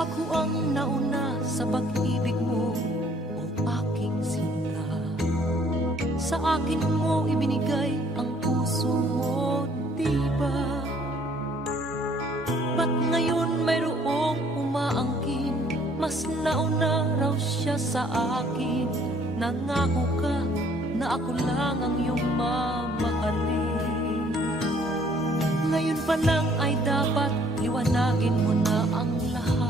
Ako ang nauna sa pag-ibig mo, o aking sinta. Sa akin mo ibinigay ang puso mo, diba? Ba't ngayon mayroong umaangkin? Mas nauna raw siya sa akin. Nangako ka na ako lang ang iyong mamahalin. Ngayon pa lang ay dapat liwanagin mo na ang lahat.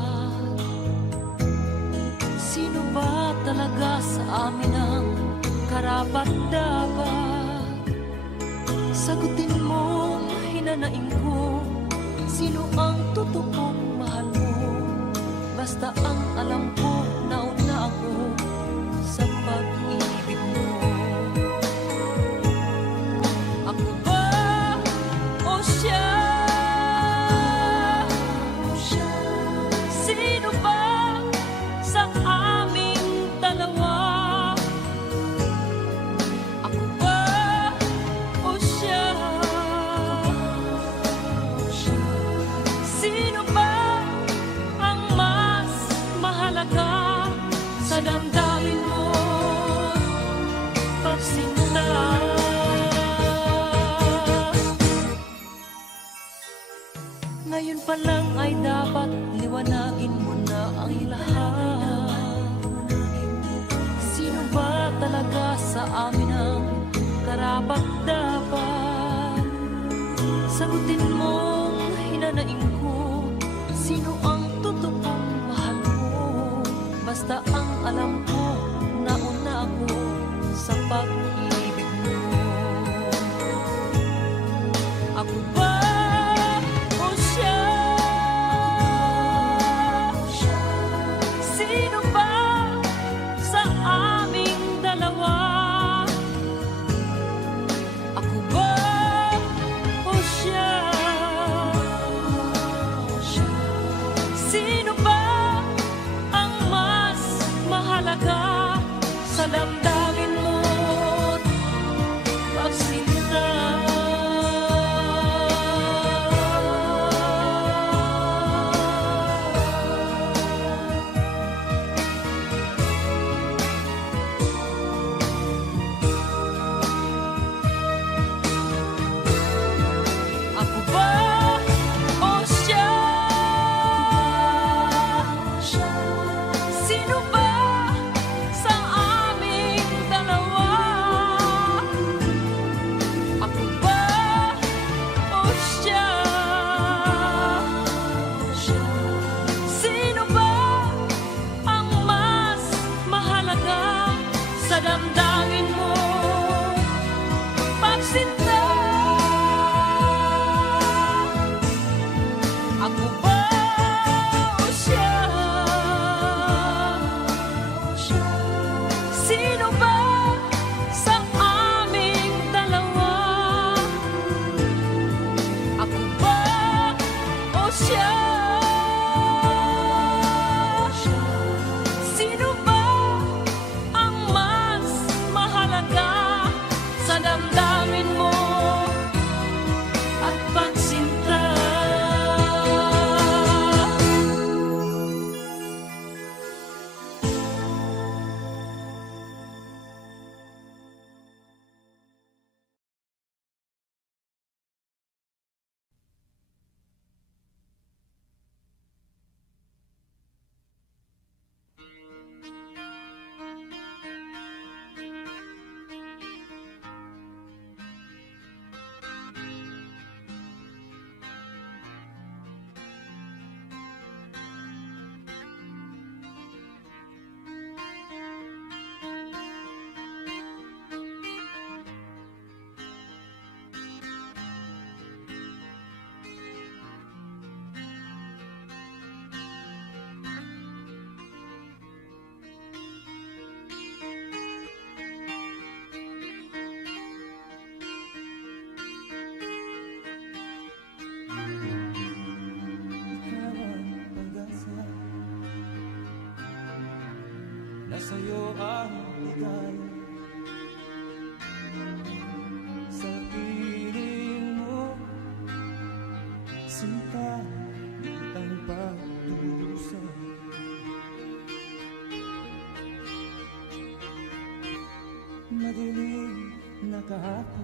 Sino ba talaga sa amin ang karapat-dapat? Sagutin mo, hinanaing ko, sino ang totoong mahal mo? Basta ang alam ko, nauna ako sa pag-ibig mo. Ako ba o siya? Sino ba sa aming dalawa? Ako ba o siya? Sino ba ang mas mahalaga sa damdamin mo, pagsinta? Ngayon pa lang ay dapat liwanagin mo na ang lahat. Sino ba talaga sa amin ang karapat-dapat? Sagutin mong hinanaing ko, sino ang totoong mahal mo? Basta ang alam ko, nauna ako sa pag-ibig mo. Ako ba o siya? Sino ba sa aming dalawa? Ako ba o siya? Sino ba ang mas mahalaga sa damdamin mo, pagsinta? Ako ba o siya? Sino ba sa aming dalawa? Ako ba o siya? Sino ba ang mas mahalaga sa damdamin mo, pagsinta? Ako ba o siya? Sino ba sa aming dalawa? Ako ba o siya? Sino ba ang mas mahalaga sa damdamin mo at pagsinta? Sa'yo ang ligaya sa piling mo, sinta, di kitang pagdudusa. ako.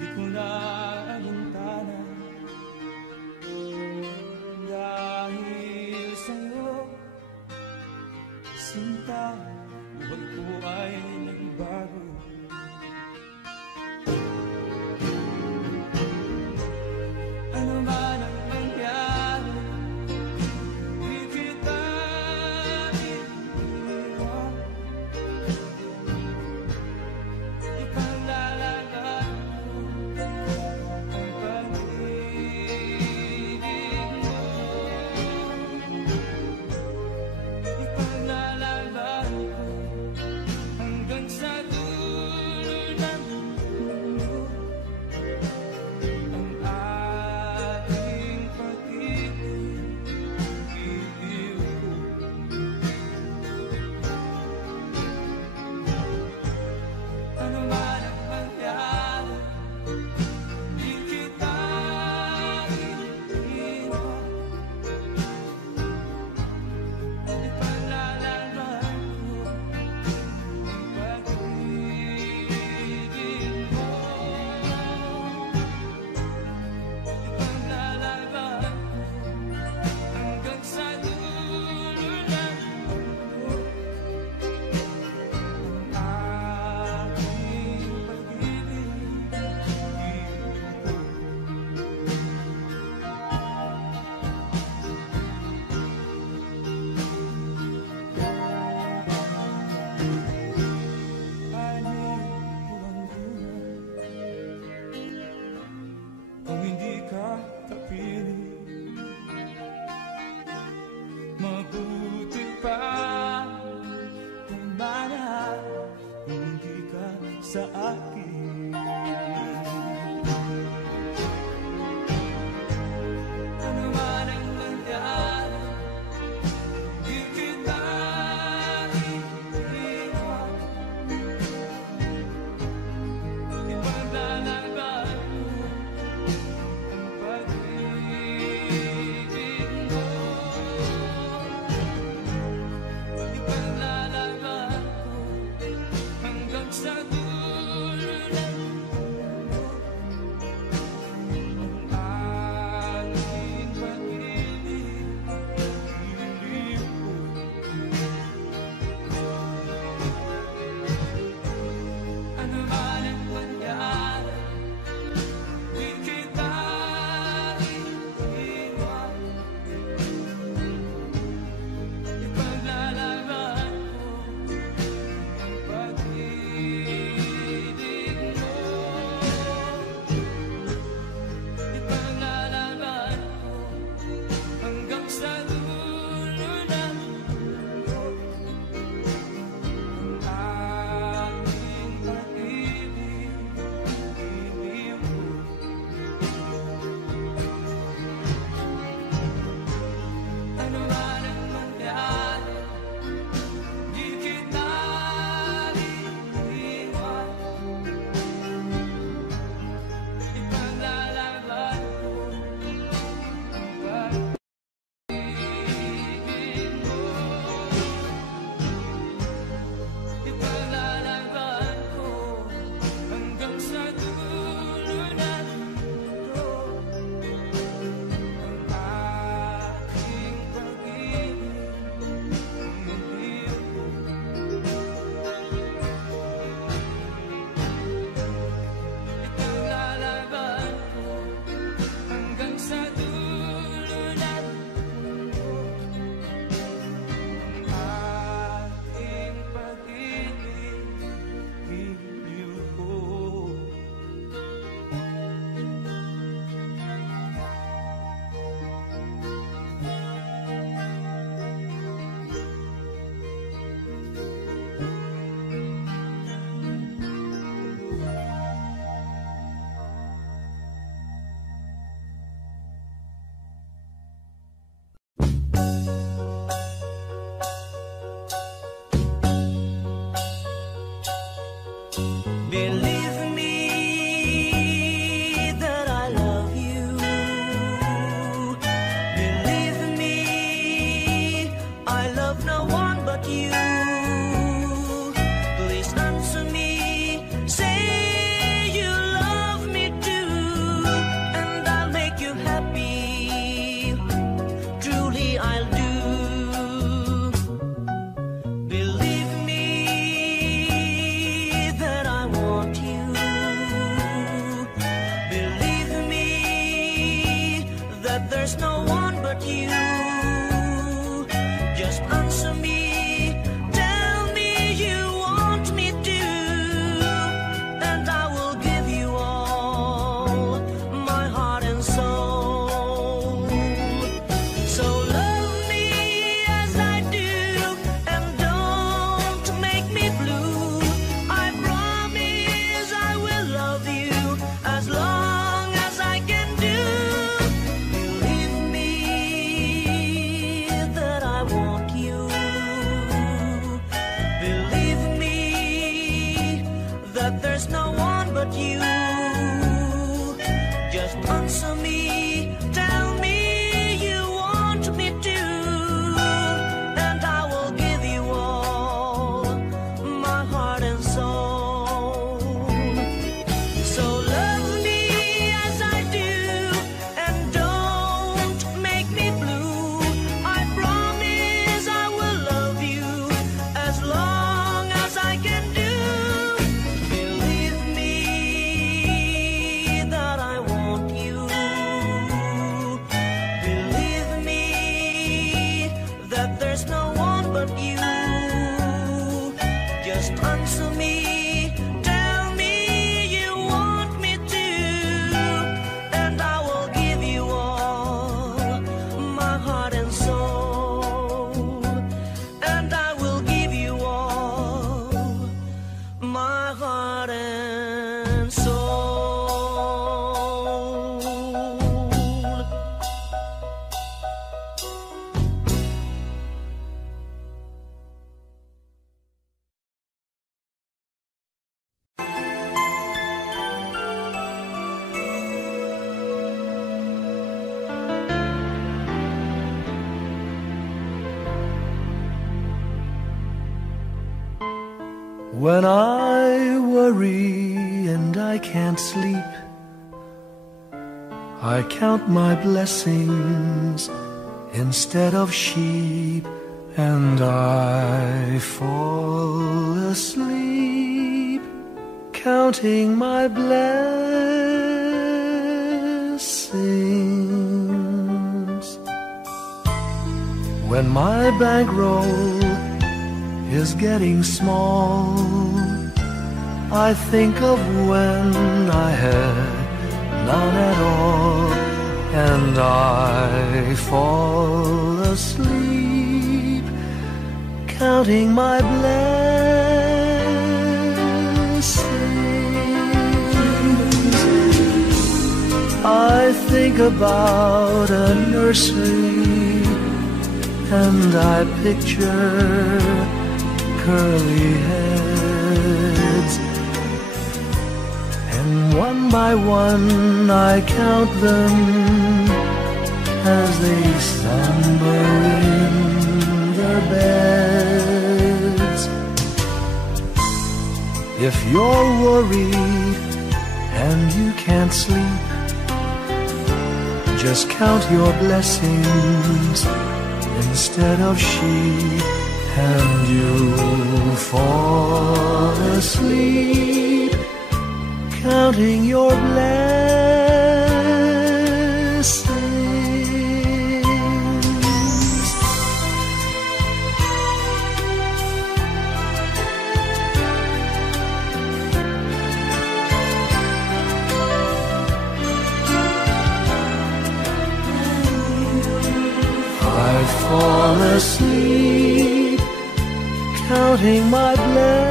Di ko na alintana dahil sa'yo, sinta, buhay ko ay nagbago. Ano man ang mangyari, di kita iiwan. Ipanglalaban ko ang pag-ibig mo. Ipanglalaban ko hanggang sa dulo ng mundo ang ating pag-ibig. Ano man ang mangyari, di kita iiwan. Ipanglalaban ko ang pag-ibig mo. Ipanglalaban ko hanggang sa dulo ng mundo ang ating kung hindi ka kapiling, mabuti pa kumana kung hindi ka sa akin. Ano man ang mangyari, di kita iiwan. Ipanglalaban ko ang pag-ibig mo. Ipanglalaban ko hanggang sa dulo ng mundo ang ating pag-ibig. Ano man ang mangyari, di kita iiwan. Ipanglalaban ko ang pag-ibig mo. Ipanglalaban ko hanggang sa dulo ng mundo ang ating pag-ibig. Ano man ang mangyari, di kita iiwan. Ipanglalaban ko ang pag-ibig mo. Ipanglalaban ko hanggang sa dulo ng mundo ang ating pag-ibig. Ipanglalaban ko hanggang sa dulo ng mundo ang ating pag-ibig ko. Believe me that I love you. Believe me, I love no one but you. Please answer me that there's no one but you. Just answer me, tell me you want me to, and I will give you all my heart and soul. So love me as I do, and don't make me blue. I promise I will love you as long as I can do. Believe me that I want you. Believe me that there's no one but you. Just answer me, tell me you want me to, and I will give you all my heart and soul. And I will give you all my heart and soul. When I worry and I can't sleep, I count my blessings instead of sheep, and I fall asleep counting my blessings. When my bankroll is getting small, I think of when I had none at all, and I fall asleep counting my blessings. I think about a nursery, and I picture curly heads, and one by one I count them as they slumber in their beds. If you're worried and you can't sleep, just count your blessings instead of sheep, and you'll fall asleep counting your blessings. I fall asleep counting my blessings.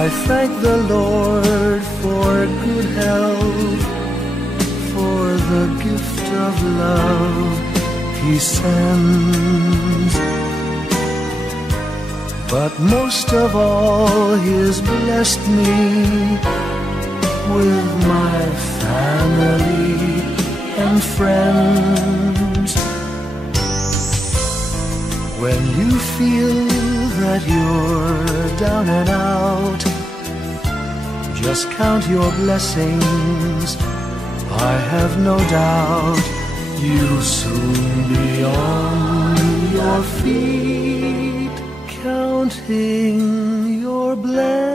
I thank the Lord for good health, for the gift of love He sends. But most of all, He has blessed me with my family and friends. When you feel that you're down and out, just count your blessings. I have no doubt you'll soon be on your feet, counting your blessings.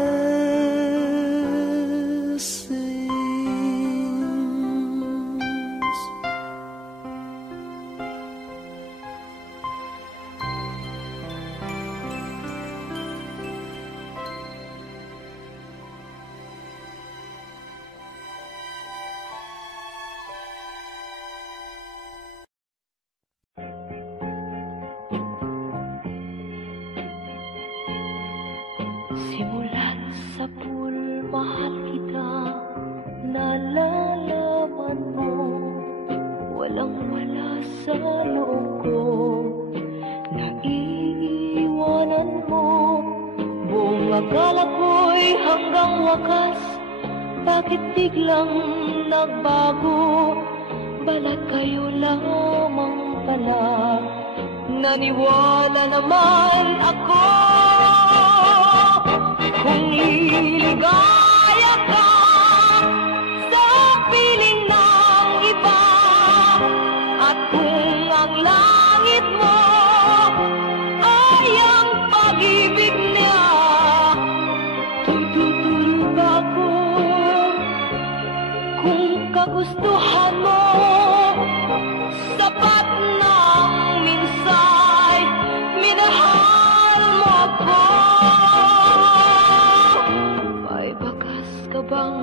Simulat sa pool, mahal kita, nalalaman mo, walang wala sa loob ko, nang akala ko'y hanggang wakas, bakit biglang nagbago? Balat kayo lamang pala. Naniwala naman ako kung liligaya ka sa piling ng iba, at kung ang langit mo ay ang pag-ibig niya, tutulog ako kung kagustuhan mo. Sapat ng minsay, minahal mo ako. May bakas ka bang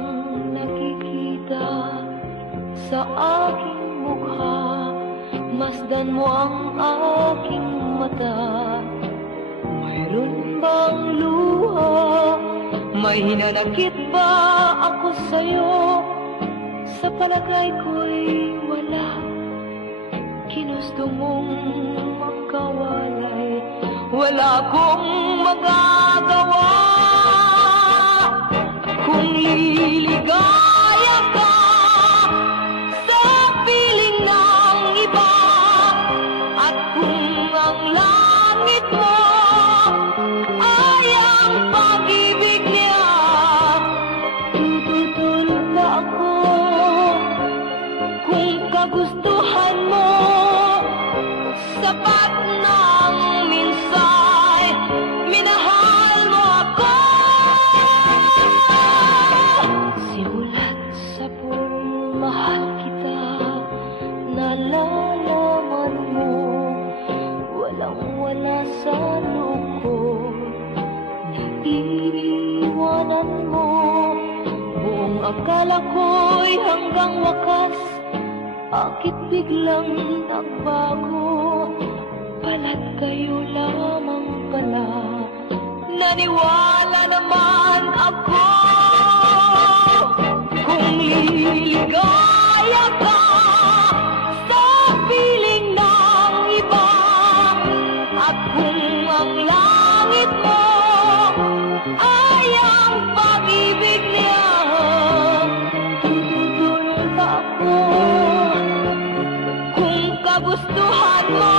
nakikita sa aking mukha? Masdan mo ang aking mata. Mayroon bang luha? May hinanakit ba ako sa'yo? Sa palagay ko'y wala. Ginusto mong magkawalay, wala akong magagawa. Kung liligaya ka sa piling ng iba, at kung ang langit mo ay ang pag-ibig niya, tututol na ako kung kagustuhan mo. Sapat ng minsay, minahal mo ako. Simulat sa pagmahal kita, nalalaman mo, walang-wala sa loob, naiiwanan mo. Buong akala ko'y hanggang wakas, bakit biglang nagbago? Balat kayo lamang pala. Naniwala naman ako kung liligaya ka sa piling ng iba, at kung ang langit mo ay ang pag-ibig niya, tututol ba ako kung kagustuhan mo?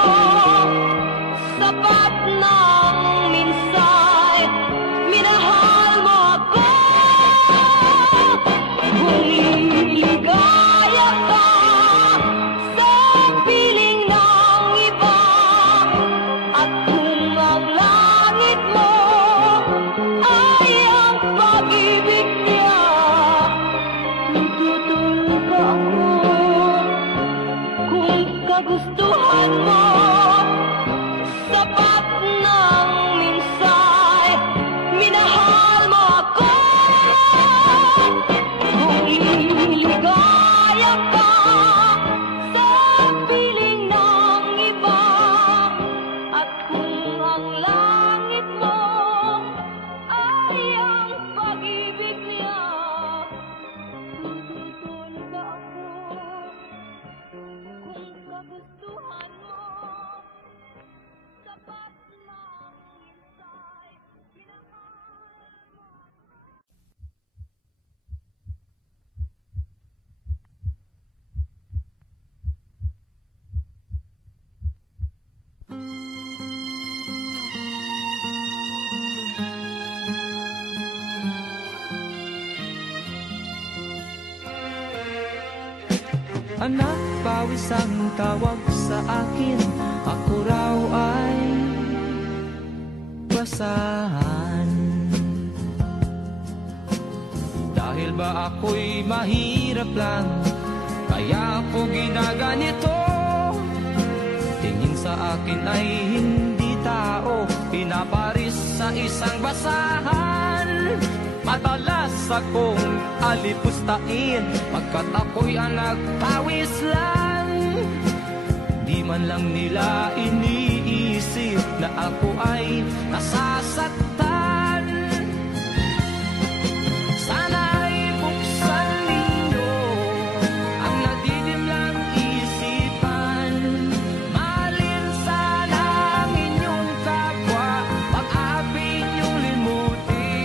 Sapat ng minsay, minahal mo ako. Kung liligaya ka sa piling ng iba, at kung ang langit mo ay ang pag-ibig niya, tututol ba ako kung kagustuhan mo? Sapat ng minsay, minahal mo ako. Kung liligaya ka sa piling ng iba, at kung ang langit mo ay ang pag-ibig niya, tututol ba ako kung kagustuhan mo? Sapat ng minsay, minahal mo. Anak, pawis ang tawag sa akin, ako raw ay basahan. Dahil ba ako'y mahirap lang, kaya ako ginaganito. Tingin sa akin ay hindi tao, pinaparis sa isang basahan. Madalas akong alipustain, pagkat ako'y anak pawis lang. Di man lang nila iniisip na ako ay nasasaktan. Sana'y buksan ninyo ang nadidimlang isipan. Mahalin sana ang inyong kapwa, pag-api niyong limutin.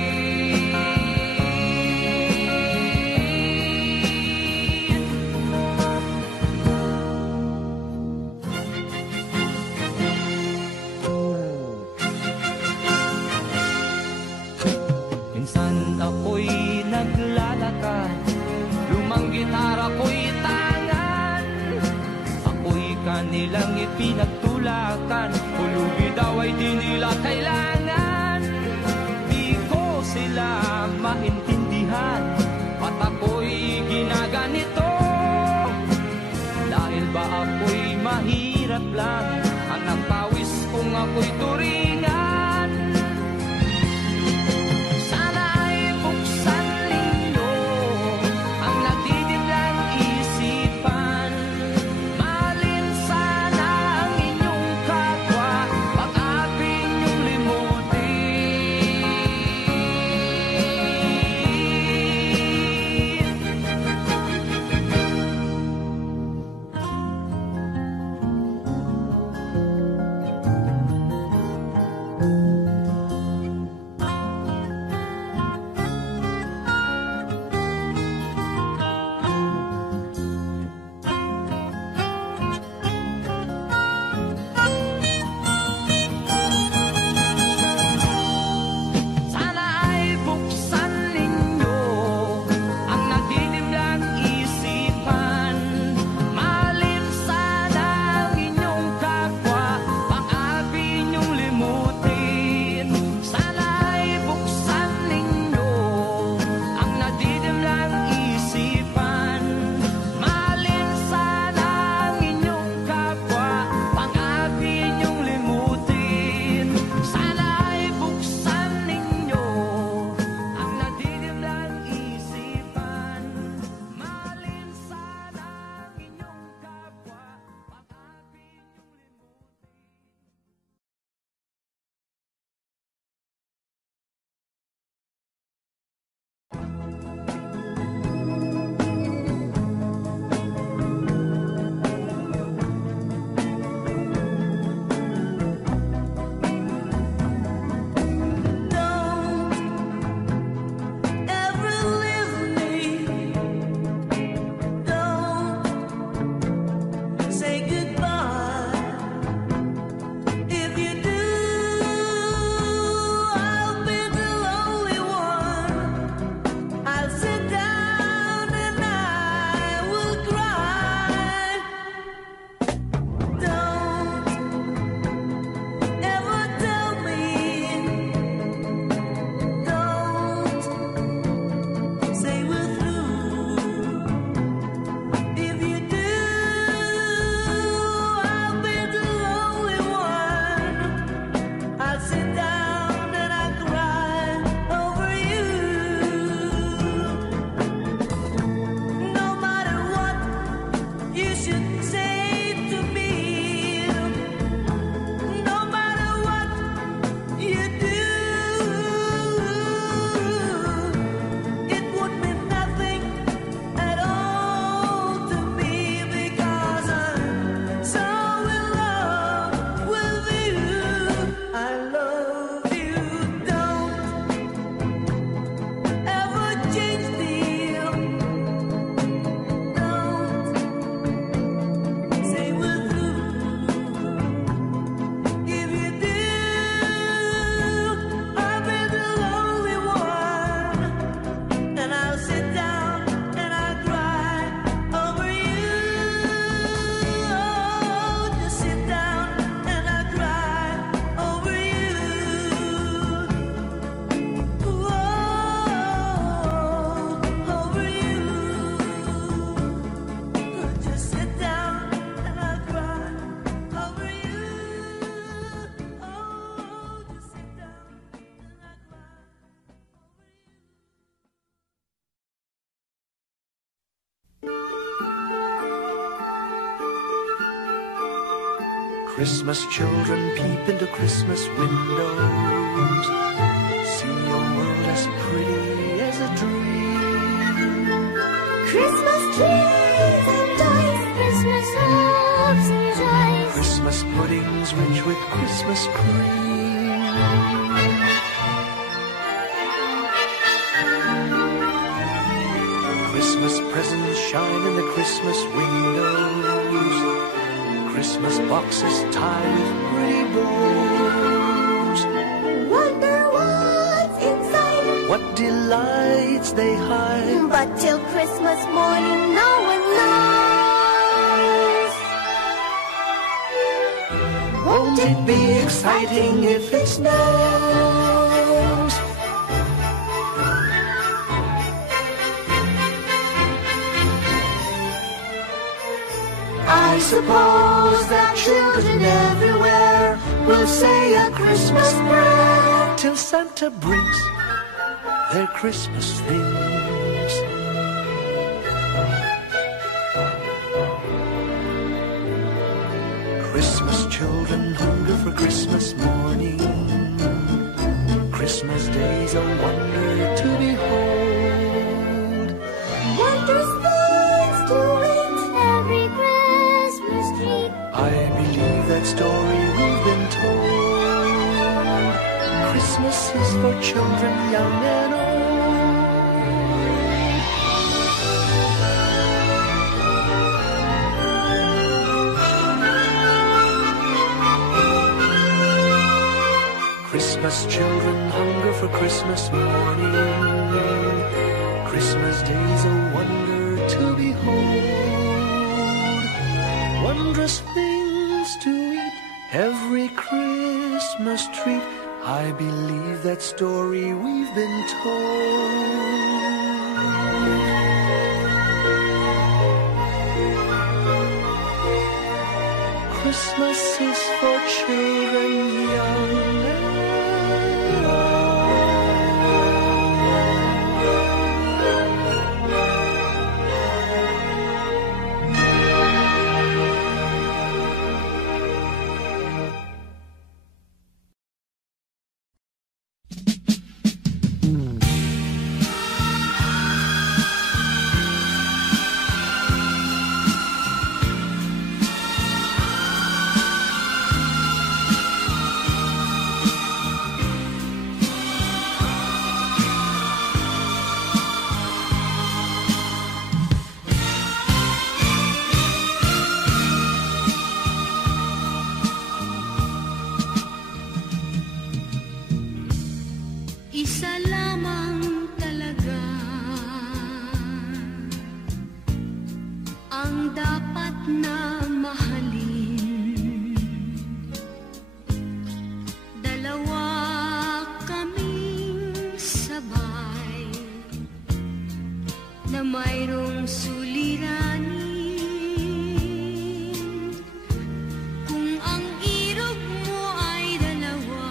ay di nila kailangan. Di ko sila maintindihan, at ako'y ginaganito. Dahil ba ako'y mahirap lang, ang nagpawis kung ako'y turingan. Sana ay buksan ninyo ang nagdidimlang isipan. Mahalin sana ang inyong kapwa, pag-api niyong limutin. Sana ay buksan ninyo ang nagdidimlang isipan. Mahalin sana ang inyong kapwa, pag-api niyong limutin. Sana ay buksan ninyo ang nagdidimlang isipan. Mahalin sana ang inyong kapwa, pag-api niyong limutin. Sana ay buksan ninyo ang nagdidimlang isipan. Mahalin sana ang inyong kapwa, pag-api niyong limutin. Don't ever leave me. Don't say goodbye. If you do, I'll be the lonely one. I'll sit down and I will cry. Don't ever tell me. Don't say we're through. If you do, I'll be the lonely one. I'll sit down and I'll cry over you. No matter what you should say to me, no matter what you do, it would mean nothing at all to me, because I'm so in love with you. I love you. Don't ever change, dear. Don't say we're through. If you do, I'll be the lonely one, and I'll sit down and I'll cry over you. Oh, just sit down and I'll cry over you. Oh, over you. Just sit down and I'll cry over you. Oh, just sit down and I'll cry over you. Christmas children peep into Christmas windows. See your world as pretty as a dream. Christmas trees and toys, Christmas hopes and joys. Christmas puddings rich with Christmas cream. Christmas presents shine in the Christmas windows. Christmas boxes tied with pretty bows. Wonder what's inside, What delights they hide. but till Christmas morning no one knows. Oh, Won't it be exciting if it snows? I suppose that children everywhere will say a Christmas prayer till Santa brings their Christmas things. Christmas children hunger for Christmas morning. Christmas day's a wonder to behold. Wondrous things to eat, every Christmas treat. I believe that story we've been told. Christmas is for children young and old. Christmas children hunger for Christmas morning. Christmas day's a wonder to behold. Wondrous things to eat, every Christmas treat. I believe that story we've been told. Christmas is for children young and isa lamang talaga ang dapat na mahalin. Dalawa kaming sabay na mayroong suliranin. Kung ang irog mo ay dalawa,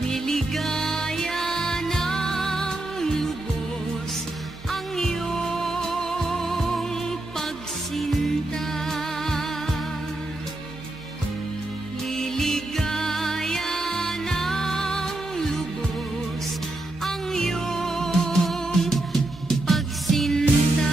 niligaya ng lubos ang iyong pagsinta. Liligaya ng lubos ang iyong pagsinta.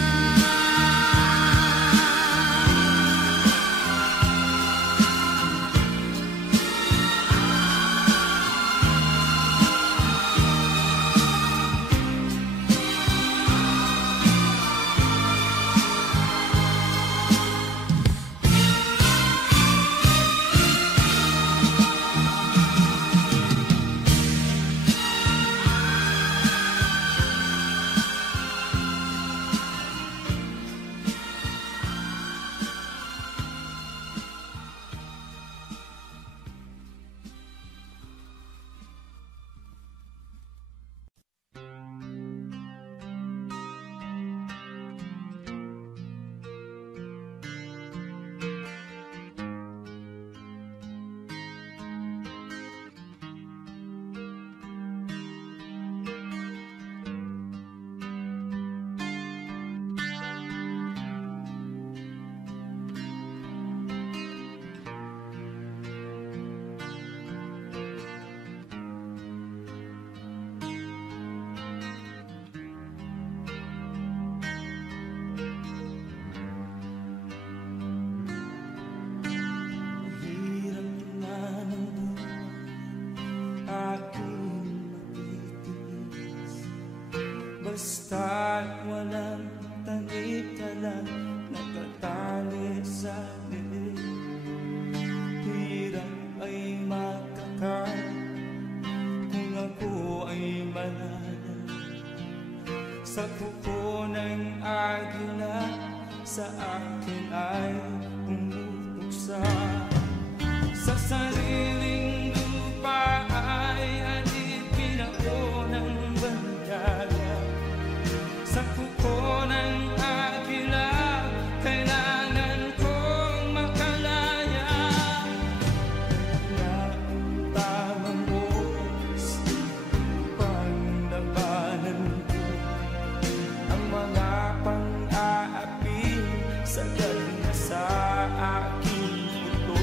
Basta't walang tanik ka lang nakatali sa liig. Hirap ay makakain kung ako ay malala. Sa kuko ng agila sa akin ay pumupuksa. Sa sariling lupa ay alipin ako ng bandala. Sa kuko ng agila, kailangan kong makalaya. Na ang tamang oras upang labanan ko ang mga pang-aapi sa galing na sa aking puto.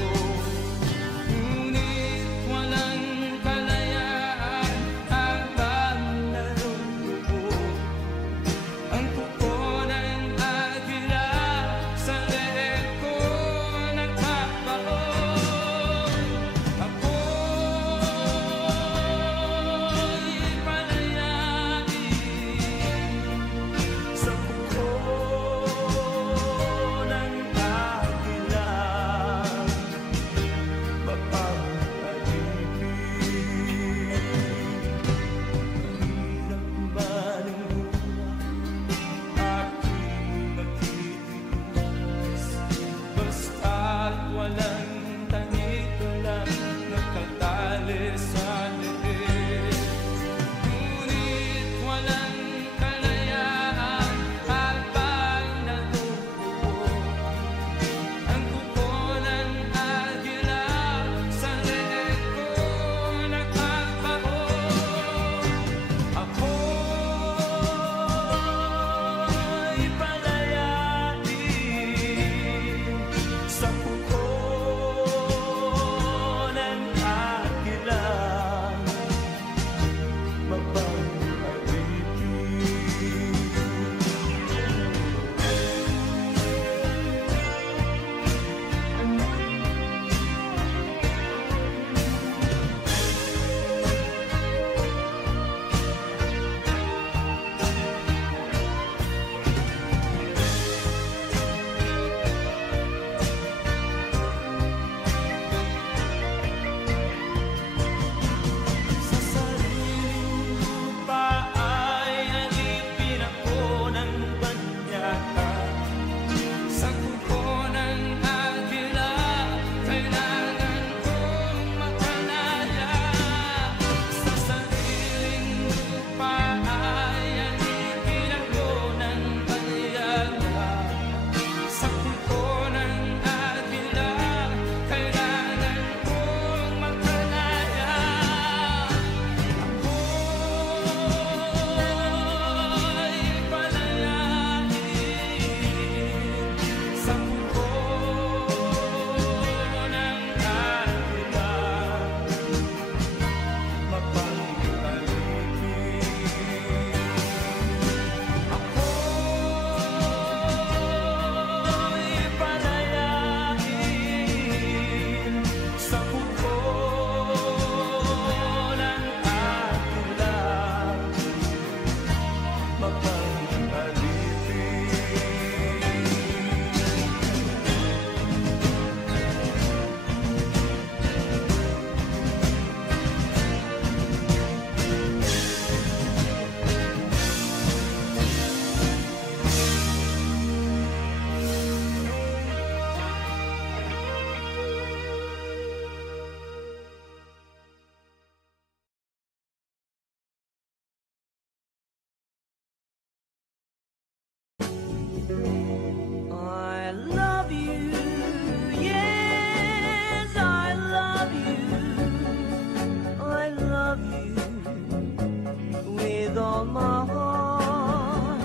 all my heart.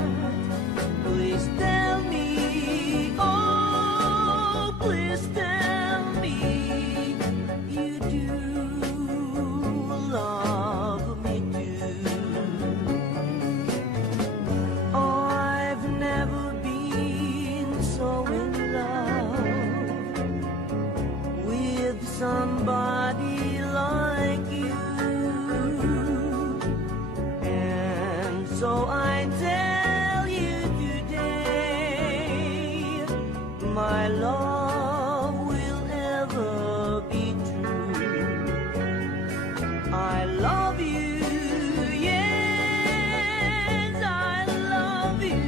Please tell me, oh, please tell me you do love me too. Oh, I've never been so in love with somebody like you. And so I tell you today, my love will ever be true. I love you, yes, I love you,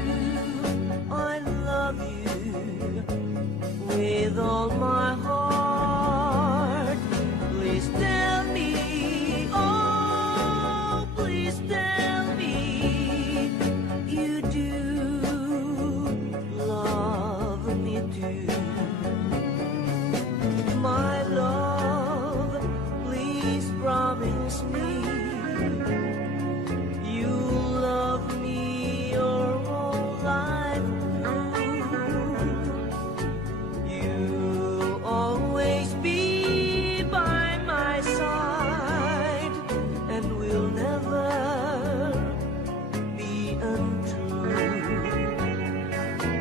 I love you with all my heart. Please tell me, oh, please tell me you do love me too. My love, please promise me you'll love me your whole life through. You'll always be by my side and will never be untrue.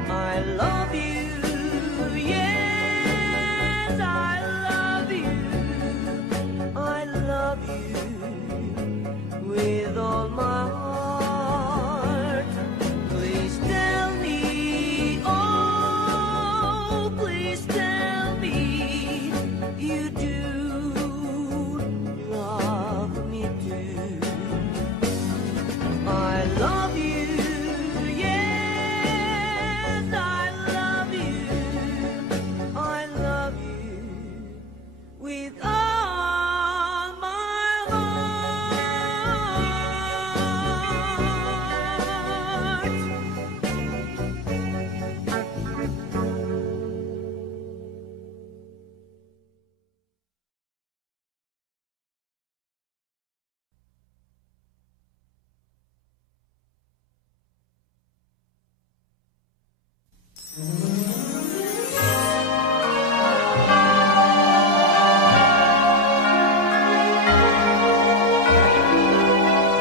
I love you, yes, I love you, I love you with all my heart. Please tell me, oh, please tell me you do love me too. I love you, yes, I love you, I love you with all my heart.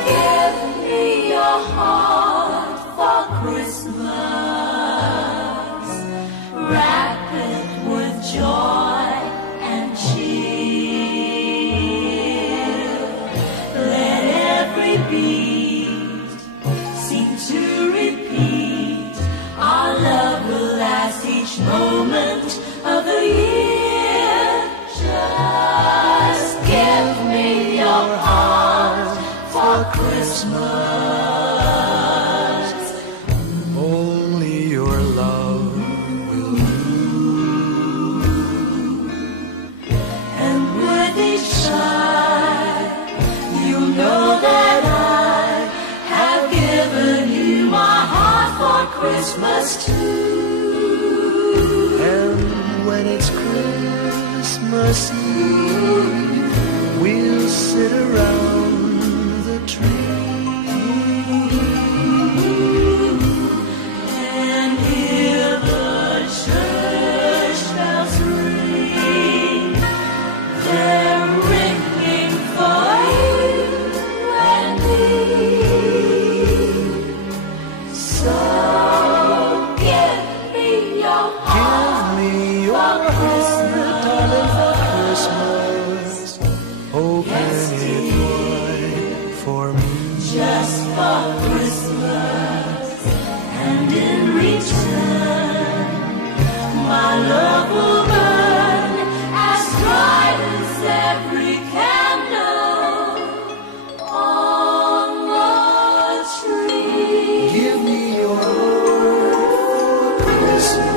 Give me your heart for Christmas. Wrap it with joy and cheer. Let every beat seem to repeat. Our love will last each moment of the year. Just give me your heart for Christmas. Only your love will do. And with each sigh, you know that I have given you my heart for Christmas too. And when it's Christmas Eve, we'll sit around the tree And hear the church bells ring. They're ringing for you and me. So give me your heart. Give me your heart, darling, for Christmas. Open it wide for me. Just for Christmas, and in return, my love will burn as bright as every candle on the tree. Give me your heart for Christmas.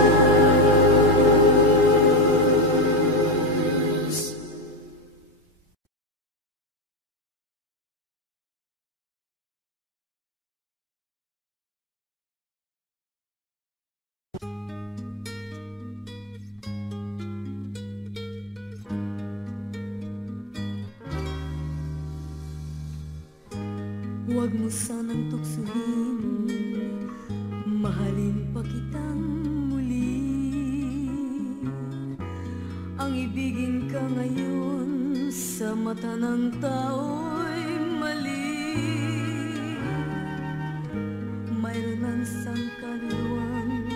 Huwag mo sanang tuksuhin, mahalin pa kitang muli. Ang ibigin ka ngayon sa mata ng tao'y mali. Mayroon ang sangkaliwang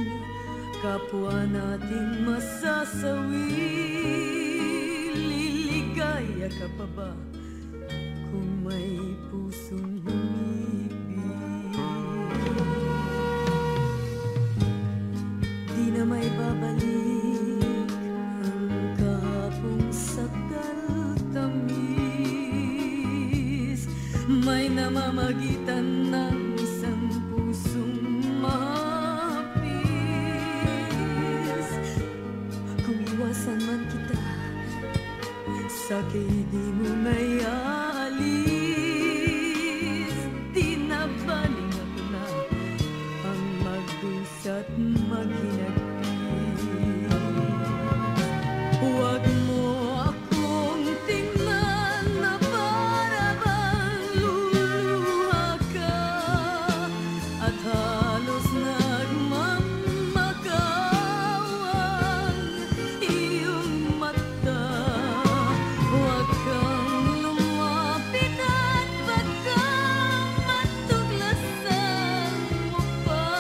kapwa nating masasawi. Liligaya ka pa ba kung may pusong umibig? Di na may babalik ang kahapong sakal tamis. May namamagitan ng isang pusong mahapis. Kung iwasan man kita, sa'ki di mo naialis. Tinabaling ako na ang magdusa't maghinagpis. Huwag mo akong tingnan na para bang luluha ka, at halos nagmamakaw ang iyong mata. Huwag kang lumapit at baka matuklasan mo pa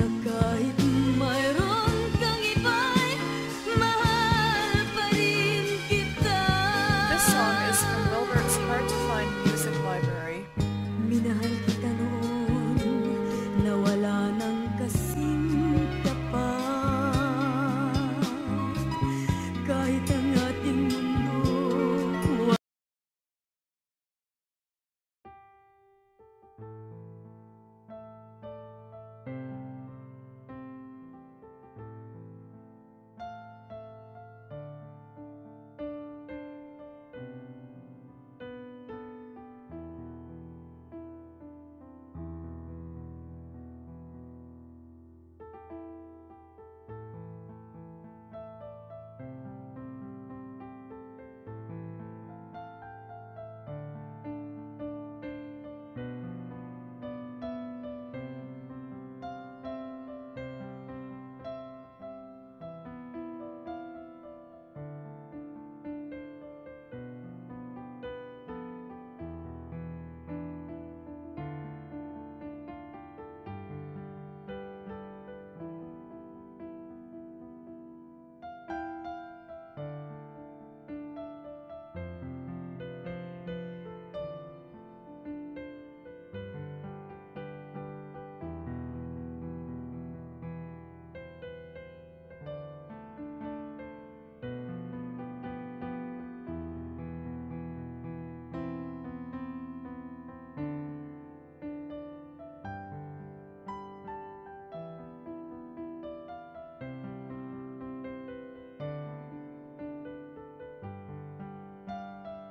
na kahit mayroon kang iba'y mahal pa rin kita. This song is from Wilbert's Hard to Find Music Library. Minahal kita noon na wala nang kasing tapat. Kahit ang ating mundo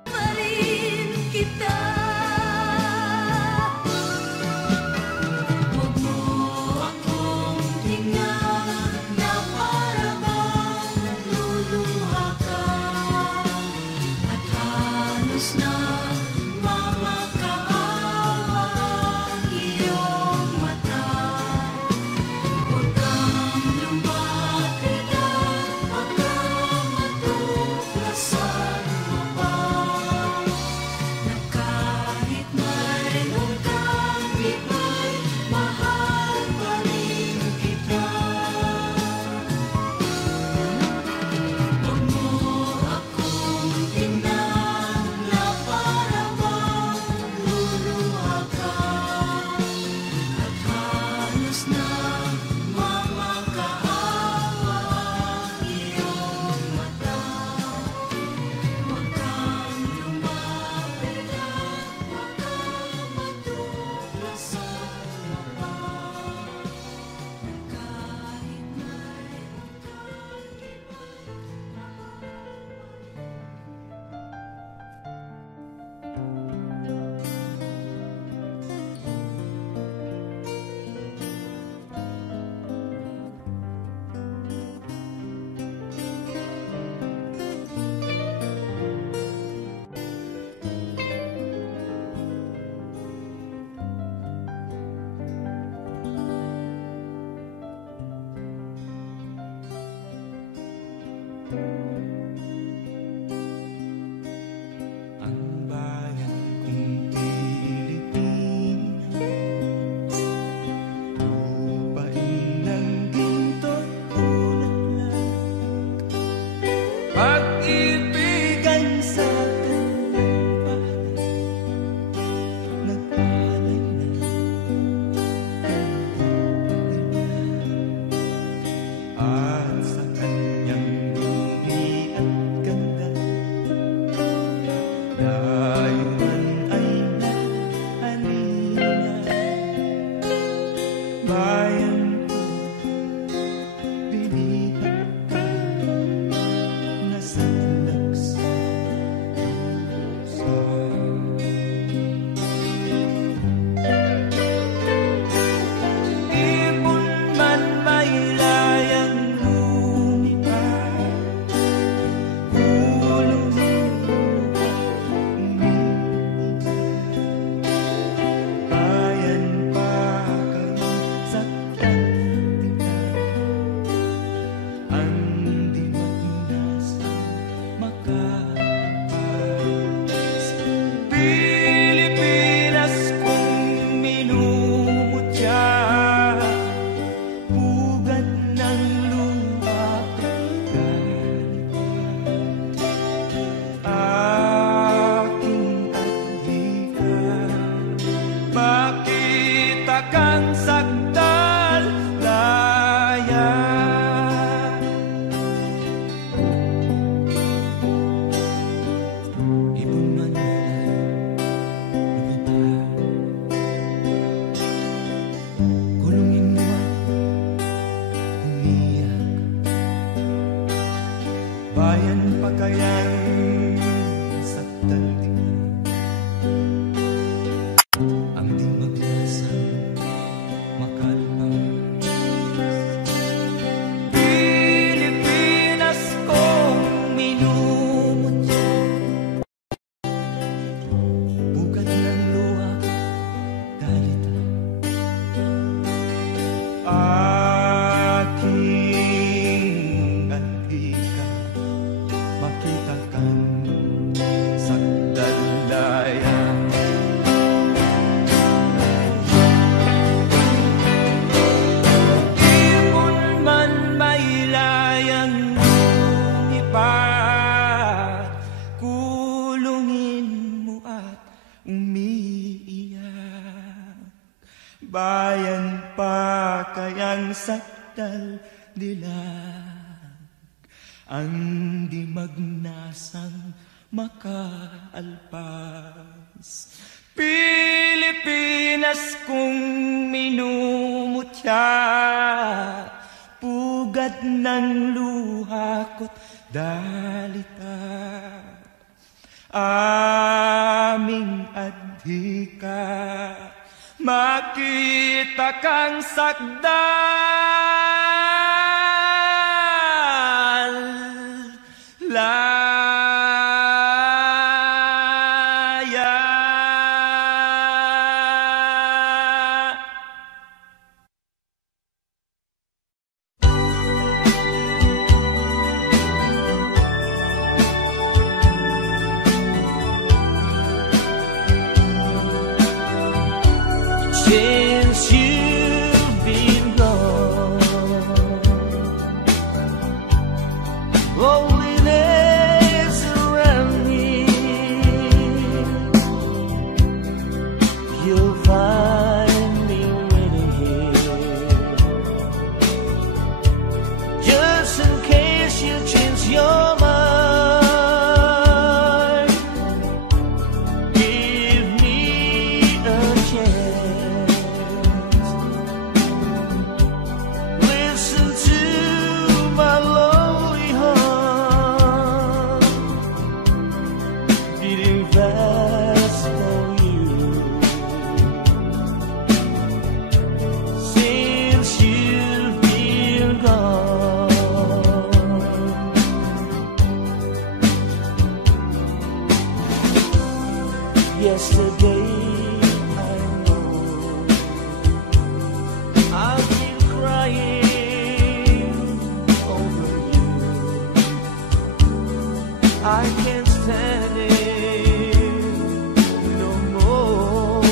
pa rin kita. Huwag mo akong tingnan na para bang nagluluha ka, at halos na mamakaawa ang iyong mata. Huwag kang lumapit at baka matuklasan mo pa na kahit mayroon kang iba'y mahal pa rin kita. Huwag mo akong tingnan na para Tayo man ay naghalina, bayan ko, binitak ka, nasalak sa puso. Ibon man may layang lumipad, ulong bayan pa kayo saktan tingnan, ang di magnasang makapas. Pilipinas kung minumutya, pugad ng luha aking adhika, makita kang sakdal laya. Ibon man ay lumipad, kulungin mo at umiyak, bayan pa kayang sakdal tingnan, ang di magnasang makalpas. Pilipinas kong minumutya, bugat ng luha, dalita, aking antika, makita kang sakdal laya. Ibon man may layang lumipad, kulungin mo at umiiyak, bayan pa kayang sakdal dilag, ang di magnasang makaalpas. Pilipinas kung minumutya, pugad ng luha ko't dalita, aming adhika, makita kang sakdal laya. Since you've been gone, loneliness around me, you'll find me waiting here, just in case you change your mind. Give me a chance. Listen to my lonely heart beating fast for you. Since you've been gone, yesterday I know I've been crying over you. I can't stand it no more.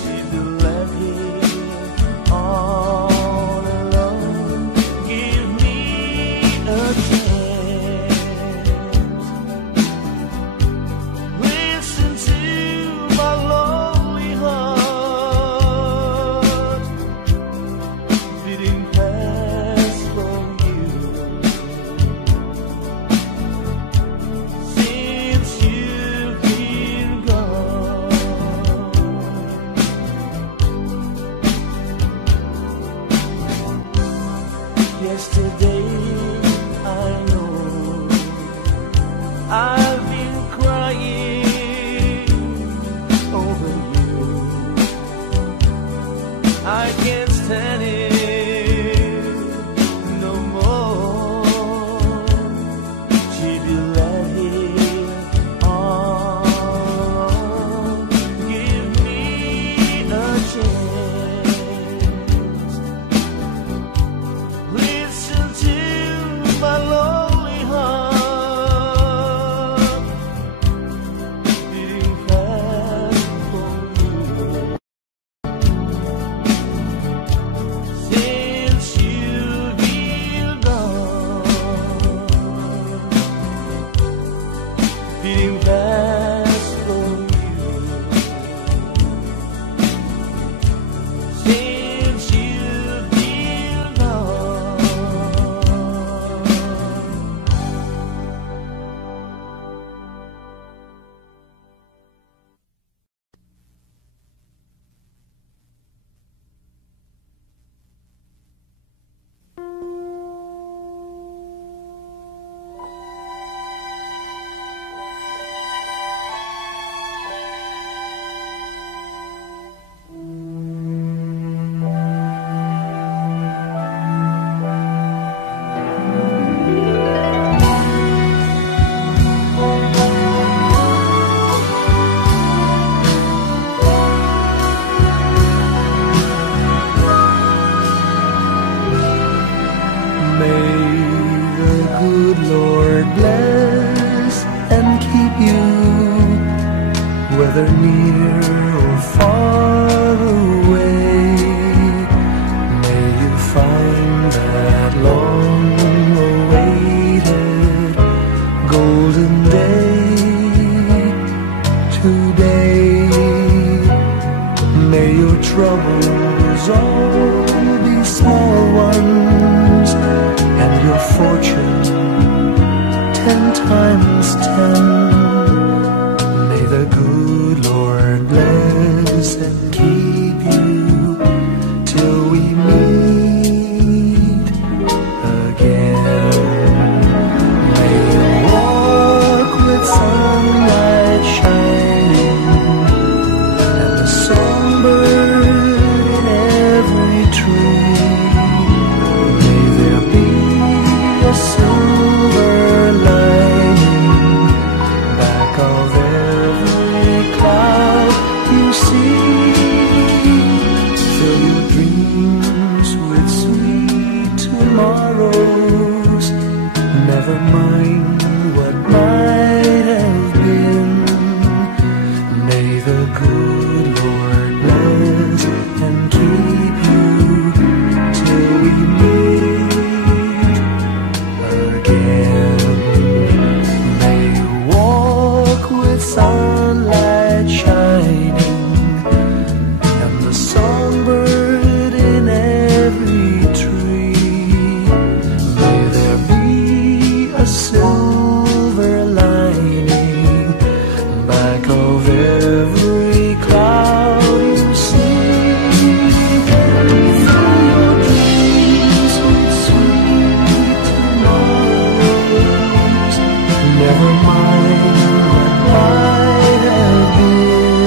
She's left here all alone. Give me a chance. Listen to beating fast for you. Since you've been gone, whether near or far away, may you find that long-awaited golden day today. May your troubles all be small ones, and your fortune 10 times 10. The good Lord bless and keep you till we meet again. May you walk with sunlight shining and the songbird in every tree. May there be a silver lining back of cloud you see. Fill your dreams with sweet tomorrows. Never mind what might have been. May the good Lord bless and keep you till we meet again. May you walk with sunlight shining and the songbird in every tree. May there be a silver lining back of every cloud you see. Fill your dreams with sweet tomorrows. Never mind what might have been.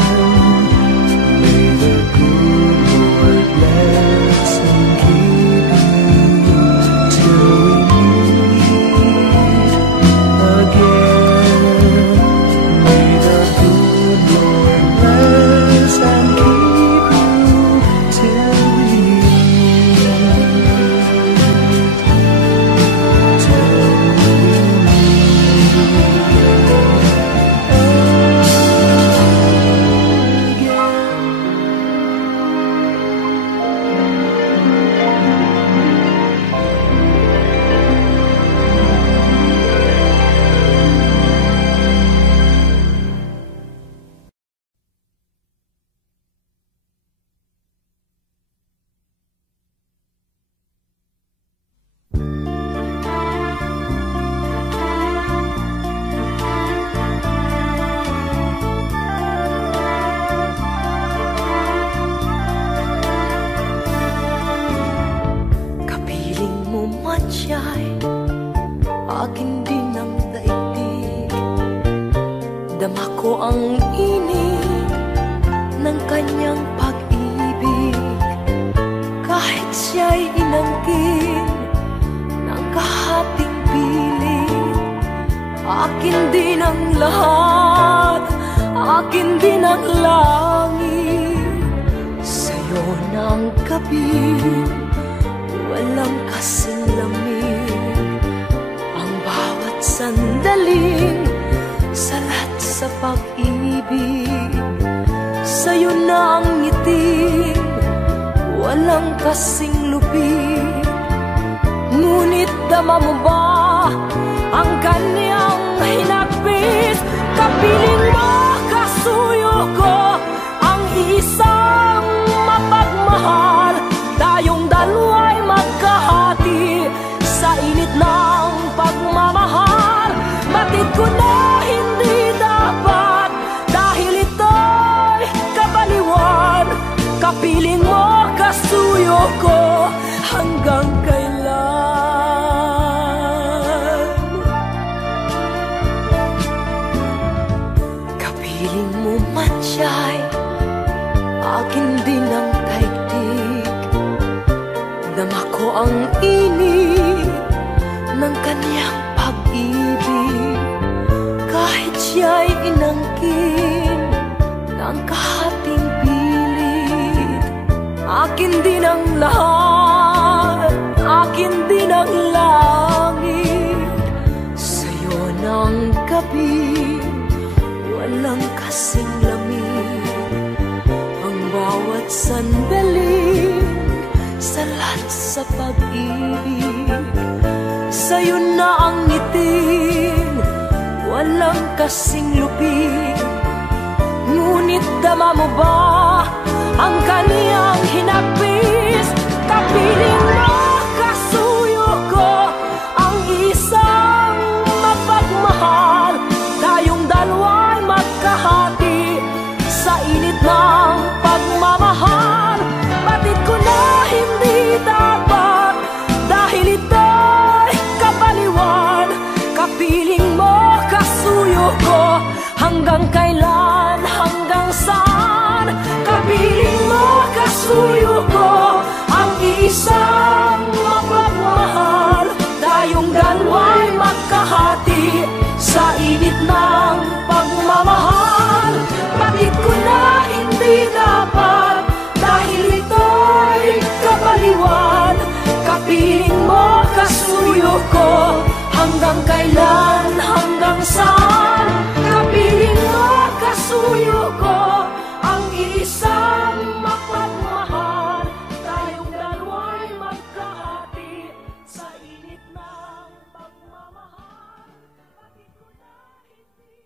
May the good Lord bless and keep you till we meet again. May the good Lord bless and keep you till we meet. Till we kapiling mo man siya'y akin din ang daigdig. Dama ko ang init ng kanyang pag-ibig. Kahit siya'y inangkin ng kahating pilit, akin din ang lahat, akin din ang langit. Sa'yo ng gabi, walang kasing lamig. Ang bawat sandaling salat sa pag-ibig. Sa'yo na ang ngiti, walang kasing lupit. Ngunit dama mo ba ang kanyang hinagpis? ko hanggang kailan. Kapiling mo man siya'y akin din ang daigdig. Dama ko ang init ng kanyang pag-ibig. Kahit siya'y inangkin ng kahating pilit, akin din ang lahat, akin din ang langit. Sa'yo ng gabi, walang kasing lamig. Ang bawat sandali, salat sa pag-ibig. Sa'yo na ang ngiting, walang kasing lupig. Ngunit dama mo ba ang kaniyang hinagpis? Kapiling mo, kasuyo ko ang isang mapagmahal. Tayong dalawa'y magkahati sa init ng pagmamahal. Batid ko na hindi dapat dahil ito'y kabaliwan. Kapiling mo, kasuyo ko hanggang kailan, hanggang saan? Kapiling mo, kasuyo ko ang isang mapagmahal. Tayong dalawa'y magkahati sa init ng pagmamahal. Batid ko na hindi dapat dahil ito'y kabaliwan. Kapiling mo, kasuyo ko hanggang kailan, hanggang saan? Kapiling mo, kasuyo ko ang isang mapagmahal. Tayong dalawa'y magkahati sa init ng pagmamahal. Bakit ko na hindi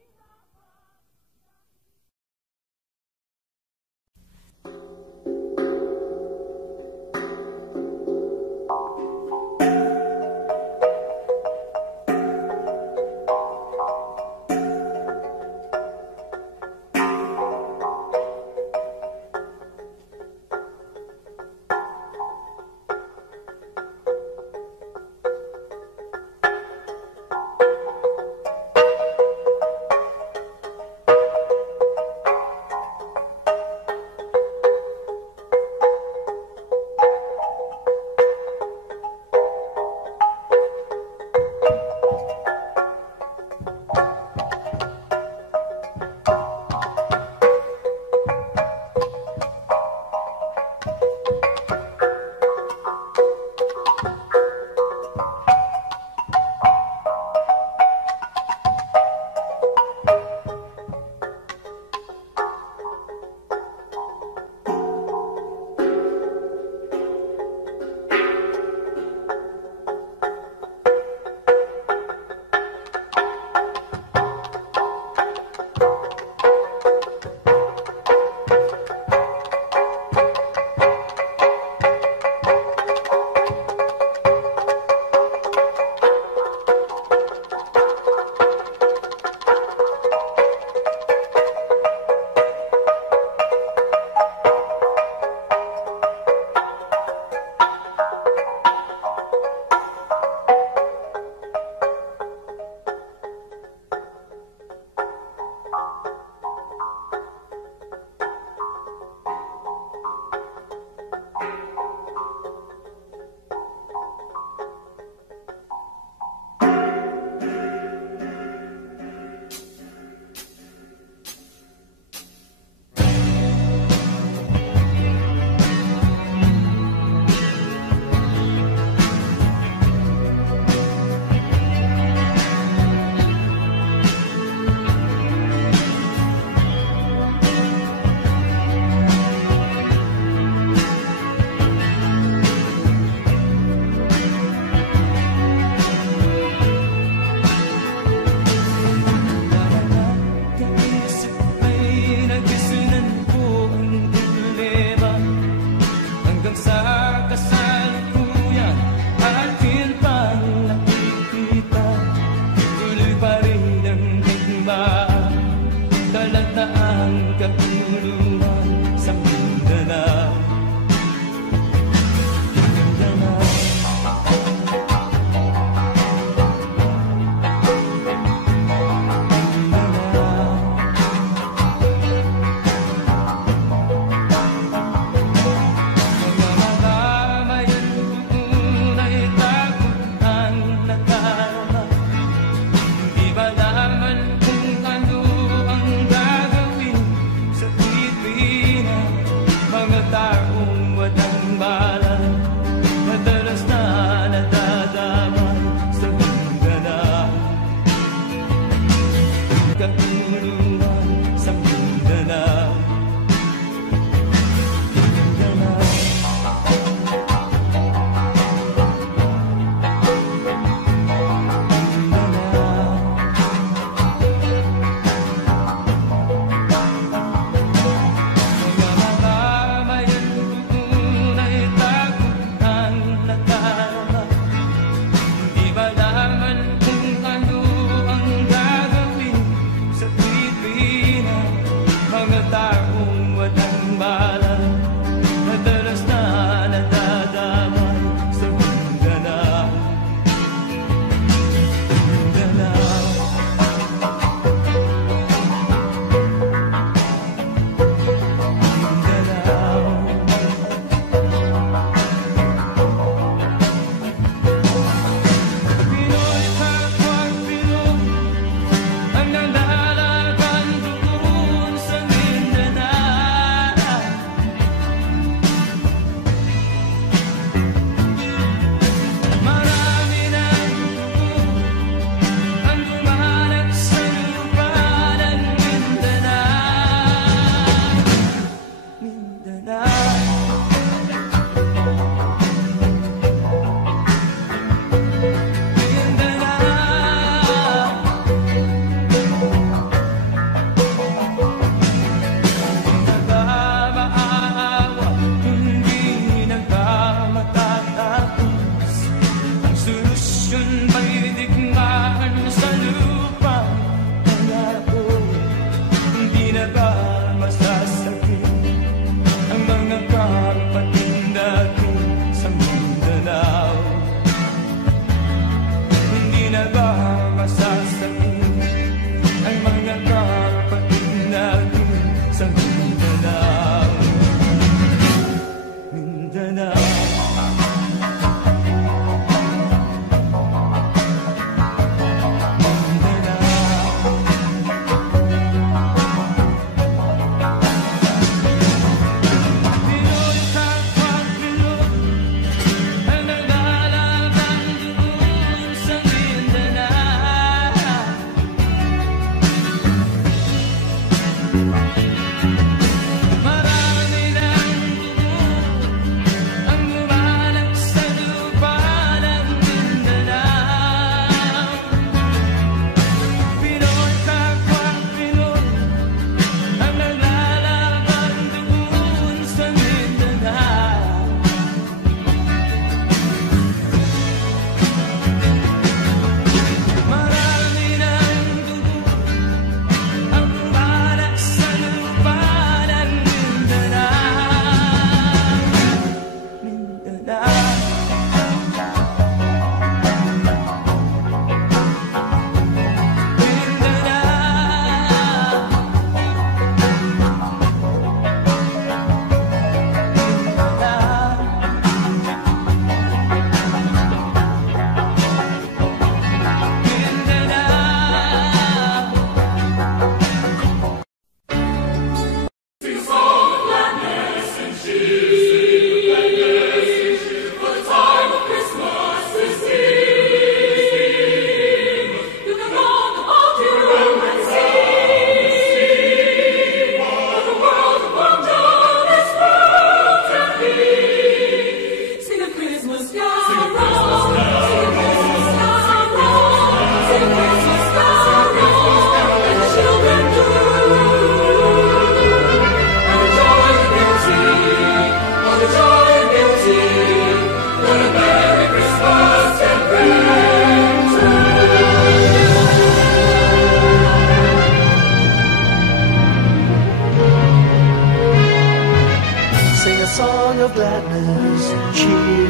of gladness and cheer,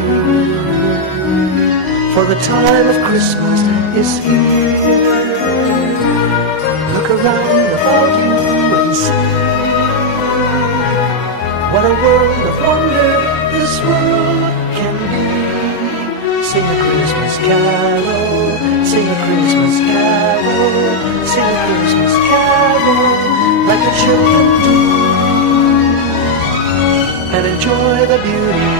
for the time of Christmas is here. Look around about you and see what a world of wonder this world can be. Sing a Christmas carol, sing a Christmas carol, sing a Christmas carol like the children do, and enjoy the beauty,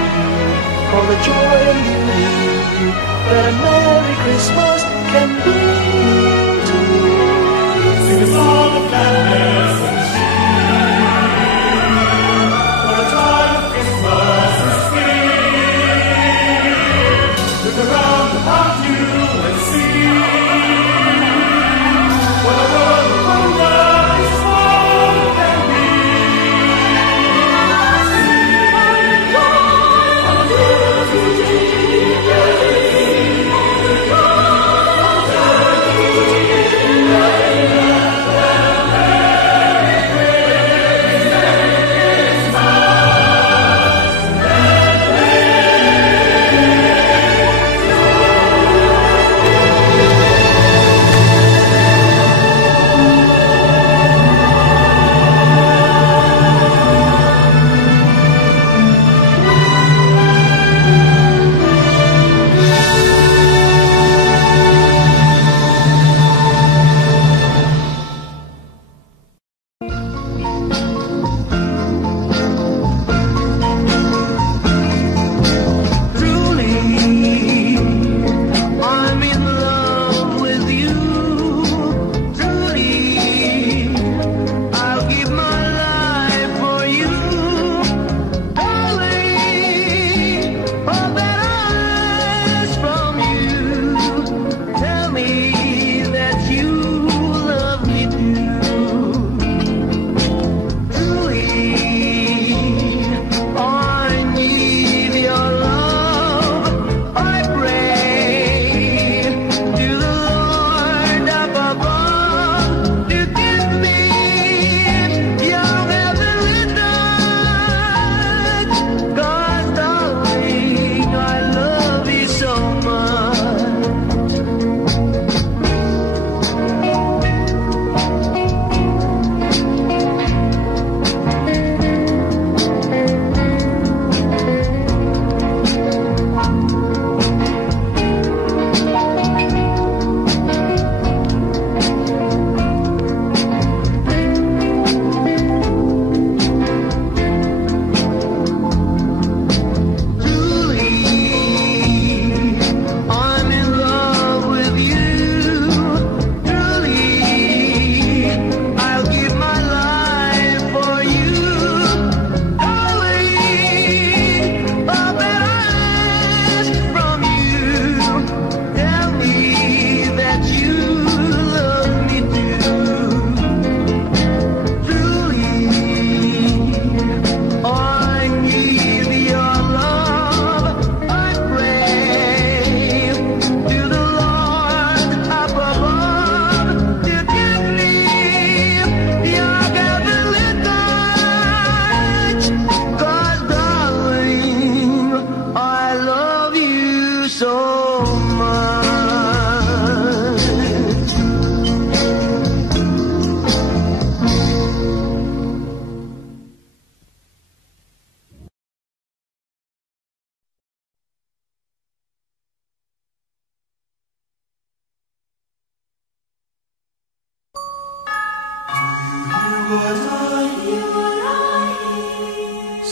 all the joy and beauty that a Merry Christmas can bring to you. Sing a song of gladness and cheer, for the time of Christmas is here. Look around about you and see what a world of wonder this world can be.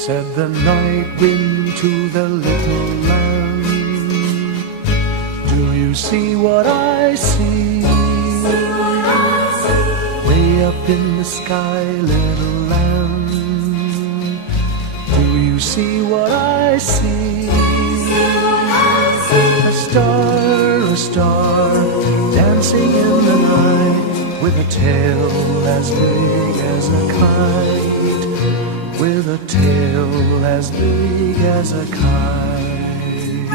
Said the night wind to the little lamb, do you see what I see? Way up in the sky, little lamb, do you see what I see? A star, dancing in the night, with a tail as big as a kite, with a tail as big as a kite.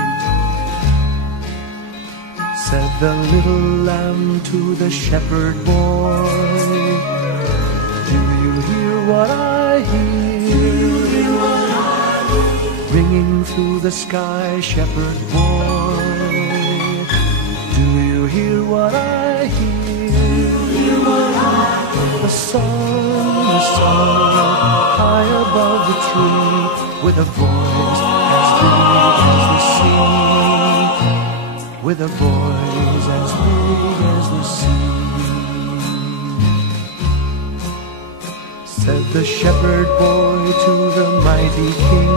Said the little lamb to the shepherd boy, do you hear what I hear? through the sky, shepherd boy. Do you hear what I hear? A song high above the tree, with a voice as big as the sea, with a voice as big as the sea. Said the shepherd boy to the mighty king,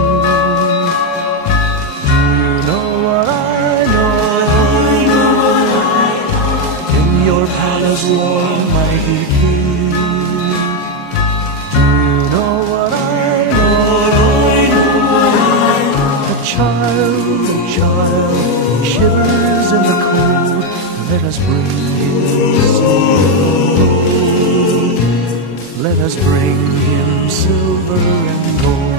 do you know what I know? In your palace warm, mighty king, do you know what I know? A child shivers in the cold, let us bring him silver. Let us bring him silver and gold.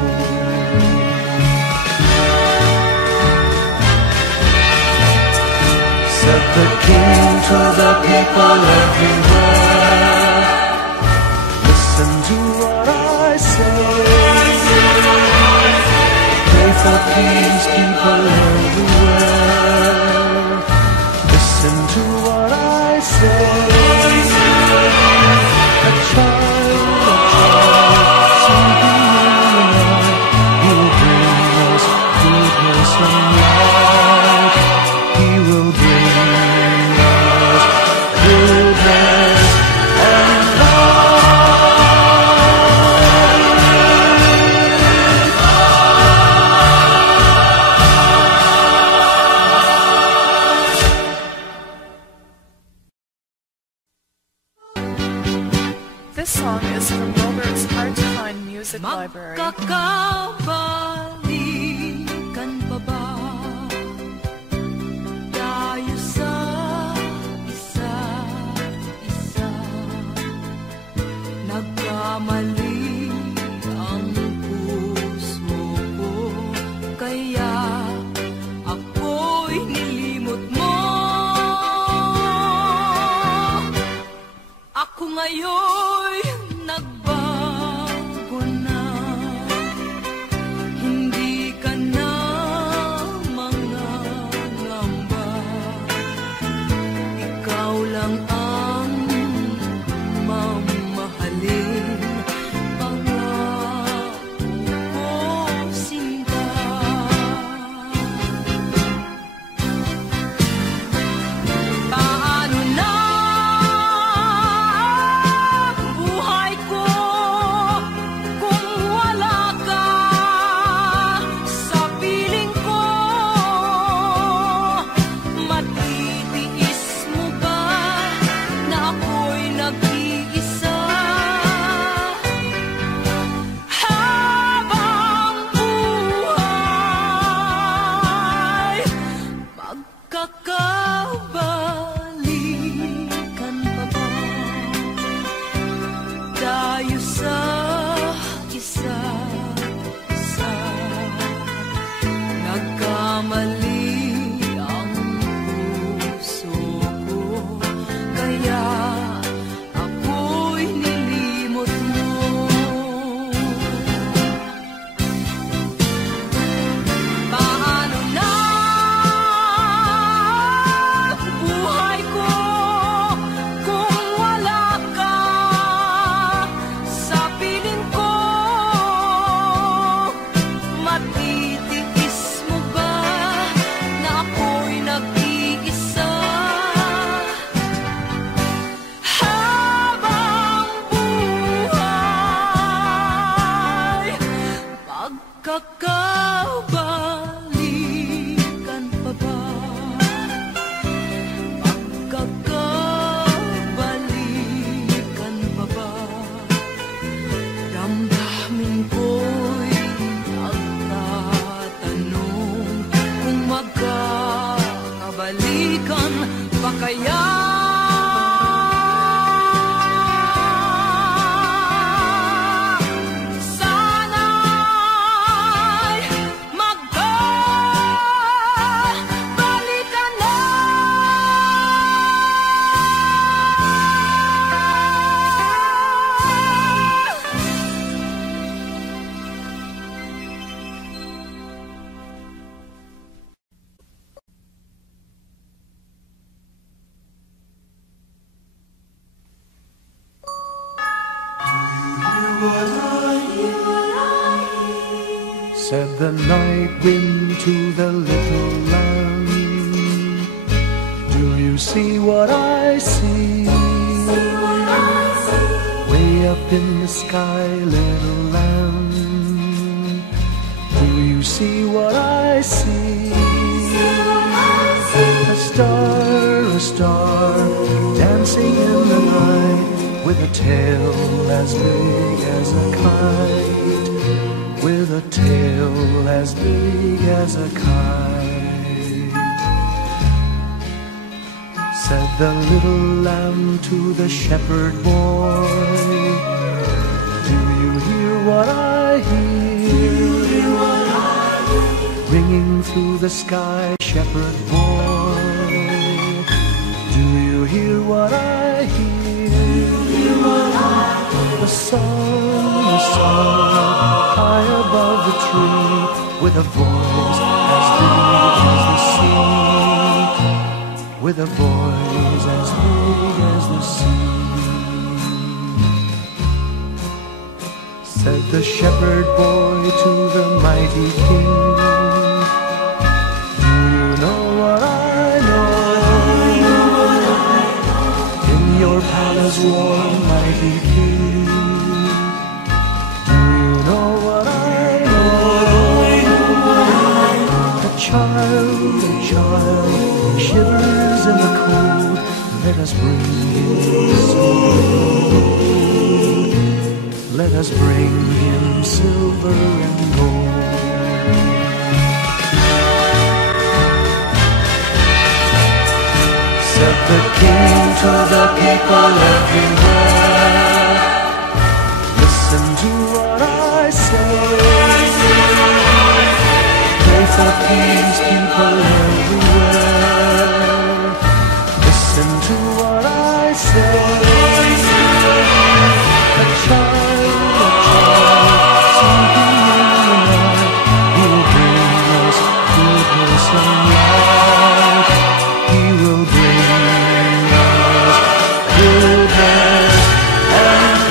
Said the king to the people everywhere, listen to what I say. Pray for peace, people everywhere. Listen to what I say. A child, sleeping in the night, he will bring us goodness and light. He will bring us goodness and This song is from Wilbert's Hard to Find Music Library. Magkakabalikan pa ba tayo sa isa't isa? Nagkamali ang puso ko, kaya ako'y nilimot mo. Ako ngayon nagbago na, hindi ka na mangangamba. Ikaw lang ang mamahalin, Said the night wind to the little lamb, do you see what I see? Way up in the sky, little lamb, do you see what I see? A star, dancing in the night, with a tail as big as a kite, with a tail as big as a kite. Said the little lamb to the shepherd boy, do you hear what I hear? Ringing through the sky, shepherd boy, do you hear what I hear? The song, high above the tree, with a voice as big as the sea, with a voice as big as the sea. Said the shepherd boy to the mighty king, do you know what I know? In your palace warm, mighty king, do you know what I know? A child shivers in the cold, let us bring him silver, let us bring him silver and gold. Said the king to the people everywhere, listen to what I say. Pray for peace, people everywhere, listen to what I say. A child, sleeping in the night, he will bring us goodness and light. He will bring us goodness and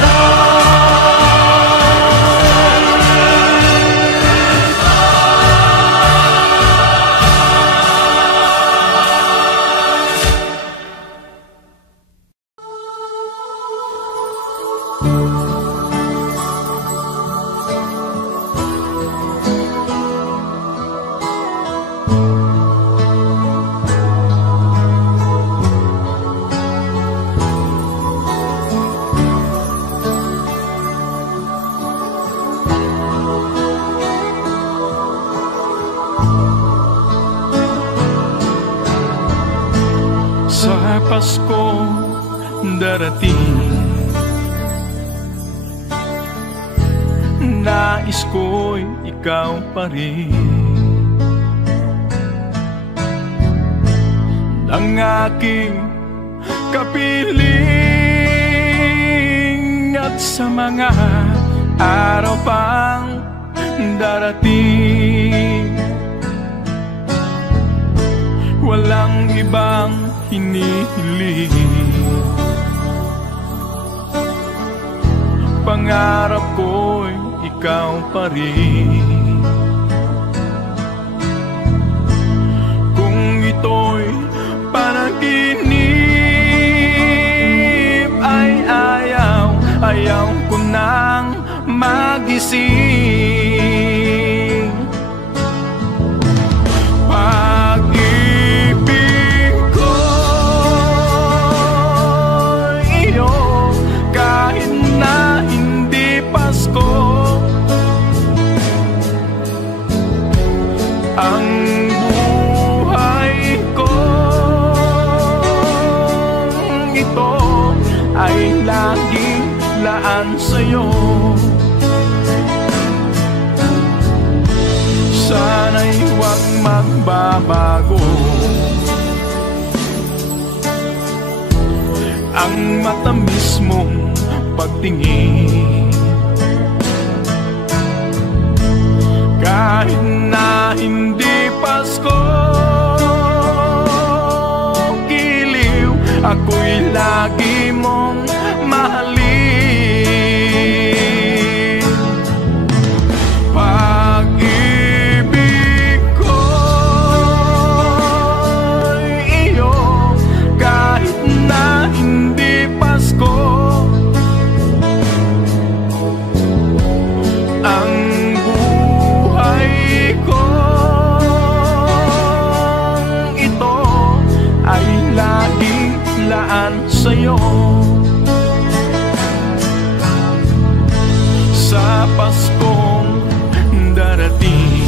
sa Pasko darating, nais ko'y ikaw pa rin ang aking kapiling, at sa mga araw pang darating, walang ibang hinihiling. Pangarap ko'y ikaw pa rin. Kung ito'y panaginip, ay ayaw ko nang magising. Pag-ibig ko iyo, kahit na hindi Pasko, ang buhay ko ito ay laging laan sa'yo. Sana'y huwag magbabago ang matamis mong pagtingin, kahit na hindi Pasko, giliw, ako'y lagi mong mahalin. Pag-ibig Paskong darating.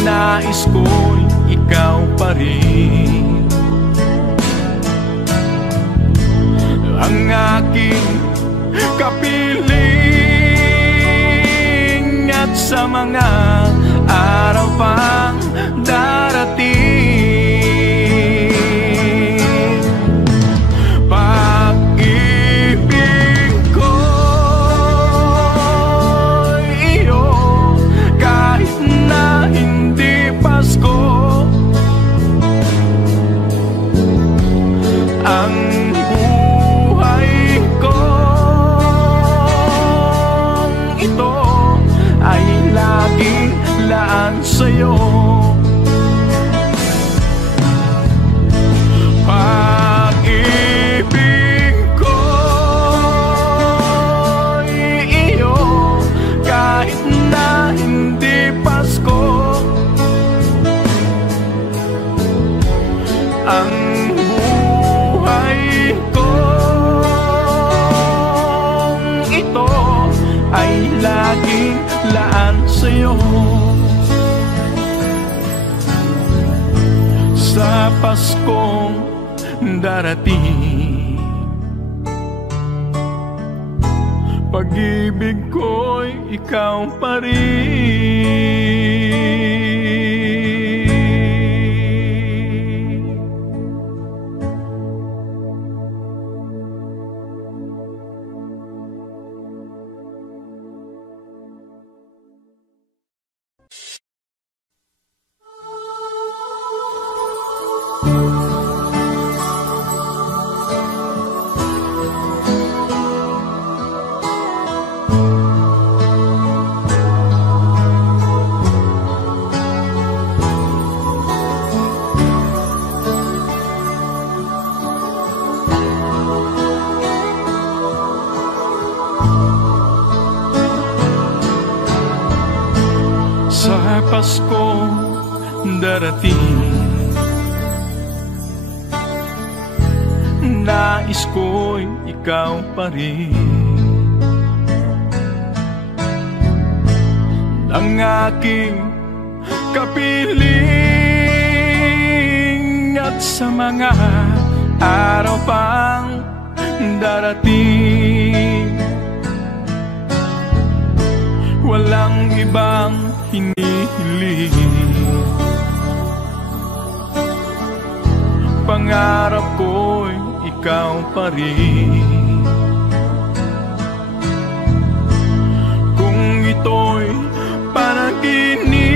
Nais ko'y ikaw pa rin ang aking kapiling, at sa mga araw pang darating, pag-ibig ko'y iyo kahit na hindi Pasko. Ang buhay ko ito ay laging laan sa'yo. Pag-ibig ko'y iyo kahit na hindi Pasko. Ang buhay ko ito ay laging laan sa'yo. Sa Paskong darating, pag-ibig ko'y ikaw pa rin. Sa Paskong darating, nais ko'y ikaw pa rin ang aking kapiling, at sa mga araw pang darating, walang ibang hinihiling. Pangarap ko'y ikaw pa rin. Kung ito'y panaginip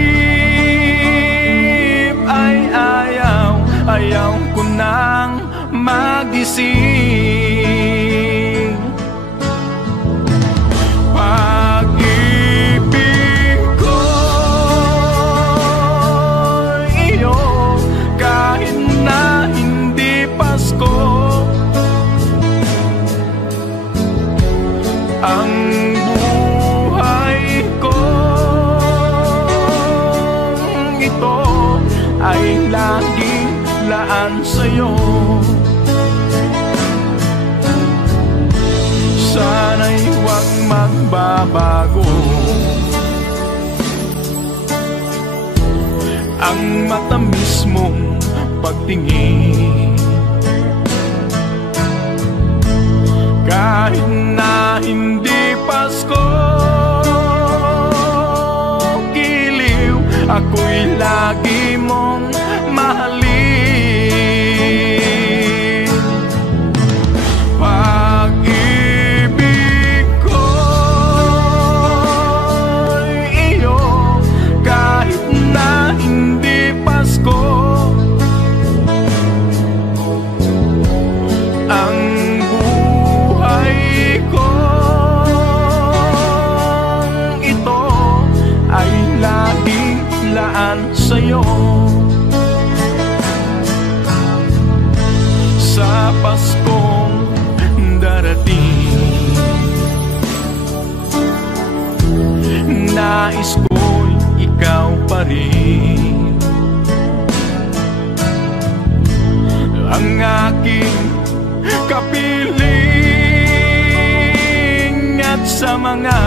ay ayaw ko nang magising. Pag-ibig ko iyo kahit na hindi Pasko. Ang buhay ko ito ay laging laan sa'yo. Sana'y huwag magbabago ang matamis mong pagtingin, kahit na hindi Pasko. Giliw, ako'y lagi mong mahalin. Pag-ibig ko iyo kahit na hindi Pasko. Ang buhay ko ito ay laging laan sa'yo. Sa Paskong darating, nais ko'y ikaw pa rin ang aking kapiling, sa mga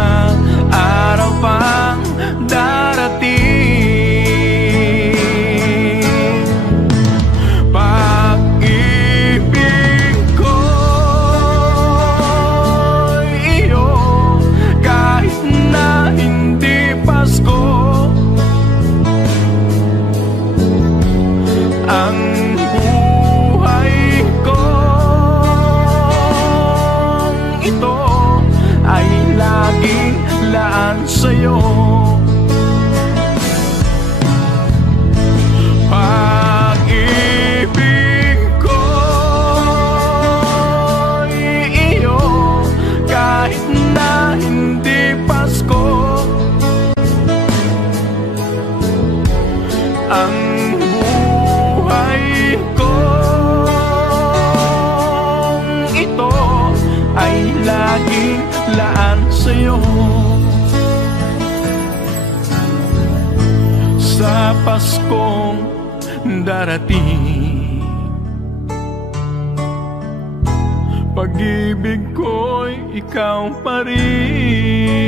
araw pang darating. Pag-ibig ko'y iyo kahit na hindi Pasko. Ang buhay ko ito ay laging laan sa'yo. Pag-ibig ko'y iyo kahit na hindi Pasko. Ang buhay ko ito ay laging laan sa'yo. Sa Paskong darating, pag-ibig ko'y ikaw pa rin.